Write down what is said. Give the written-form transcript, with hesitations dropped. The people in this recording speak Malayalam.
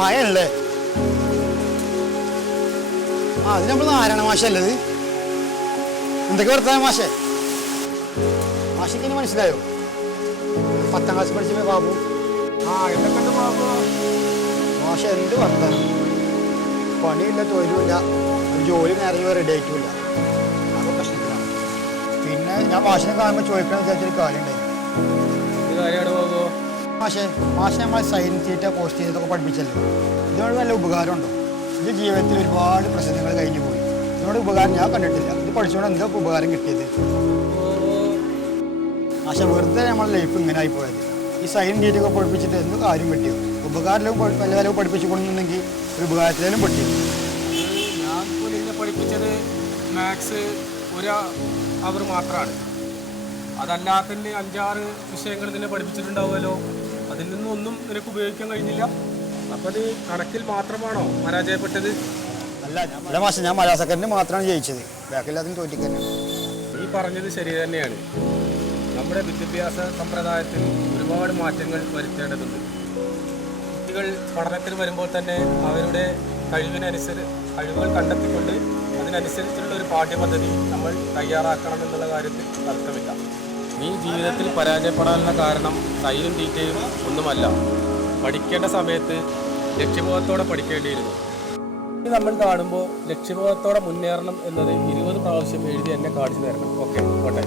മഴയല്ലേ? അത് നമ്മൾ നാരായണ മാഷല്ലത്. എന്തൊക്കെ വർത്താനം മാഷേ? മാഷിക്ക് ഇനി മനസ്സിലായോ? 10ാം ക്ലാസ് പഠിച്ചപ്പോ ബാബു. എന്തൊക്കെ ബാബു? മാഷ എന്ത് വർത്താനം? പണിയില്ല, തൊഴിലുമില്ല, ജോലി നേരെ റെഡി ആയിട്ടില്ല. അത് പ്രശ്നത്തിലാണ്. പിന്നെ ഞാൻ മാഷിനെ കാണുമ്പോൾ ചോദിക്കണം വിചാരിച്ചൊരു കാര്യം ഉണ്ടായിരുന്നു. മാഷെ നമ്മളെ സൈൻ തീറ്റ പോസ്റ്റ് ചെയ്തൊക്കെ പഠിപ്പിച്ചല്ലോ. ഇതിനോട് നല്ല ഉപകാരമുണ്ടോ? ഇത് ജീവിതത്തിൽ ഒരുപാട് പ്രശ്നങ്ങൾ കഴിഞ്ഞു പോയി. ഇതിനോട് ഉപകാരം ഞാൻ കണ്ടിട്ടില്ല. ഇത് പഠിച്ചുകൊണ്ട് എന്താ ഉപകാരം കിട്ടിയത്? മാഷെ വെറുതെ നമ്മളെ ലൈഫ് ഇങ്ങനെ ആയിപ്പോയത്. ഈ സൈൻ തീറ്റൊക്കെ പഠിപ്പിച്ചിട്ട് എന്ത് കാര്യം കിട്ടിയോ? ഉപകാരം പല കാലവും പഠിപ്പിച്ചു കൊടുക്കുന്നുണ്ടെങ്കിൽ ഒരു ഉപകാരത്തിലും പറ്റിയോ? ഞാൻ ഇപ്പോൾ നിന്നെ പഠിപ്പിച്ചത് മാത്സ് 1 അവർ മാത്രമാണ്. അതല്ലാതെ തന്നെ 5-6 വിഷയങ്ങൾ നിന്നെ പഠിപ്പിച്ചിട്ടുണ്ടാവുമല്ലോ. അതിൽ നിന്നൊന്നും നിനക്ക് ഉപയോഗിക്കാൻ കഴിഞ്ഞില്ല. അപ്പം അത് കണക്കിൽ മാത്രമാണോ പരാജയപ്പെട്ടത്? അല്ല മാഷെ, ഞാൻ മലയാളസക്കറിന് മാത്രമാണ് ജയിച്ചത്. ബാക്കില്ലാത്തിനും തോറ്റിക്കന്നെ. നീ പറഞ്ഞത് ശരി തന്നെയാണ്. നമ്മുടെ വിദ്യാഭ്യാസ സമ്പ്രദായത്തിൽ ഒരുപാട് മാറ്റങ്ങൾ വരുത്തേണ്ടതുണ്ട്. കുട്ടികൾ പഠനത്തിൽ വരുമ്പോൾ തന്നെ അവരുടെ കഴിവുകൾ കണ്ടെത്തിക്കൊണ്ട് അതിനനുസരിച്ചുള്ള ഒരു പാഠ്യപദ്ധതി നമ്മൾ തയ്യാറാക്കണമെന്നുള്ള കാര്യത്തിൽ തർക്കമില്ല. നീ ജീവിതത്തിൽ പരാജയപ്പെടാനുള്ള കാരണം സൈനും തീറ്റയും ഒന്നുമല്ല. പഠിക്കേണ്ട സമയത്ത് ലക്ഷ്യബോധത്തോടെ പഠിക്കേണ്ടിയിരുന്നു. ഇത് നമ്മൾ കാണുമ്പോൾ ലക്ഷ്യബോധത്തോടെ മുന്നേറണം എന്നത് 20 പ്രാവശ്യം എഴുതി എന്നെ കാണിച്ചു തരണം. ഓക്കെ, കോട്ടെ.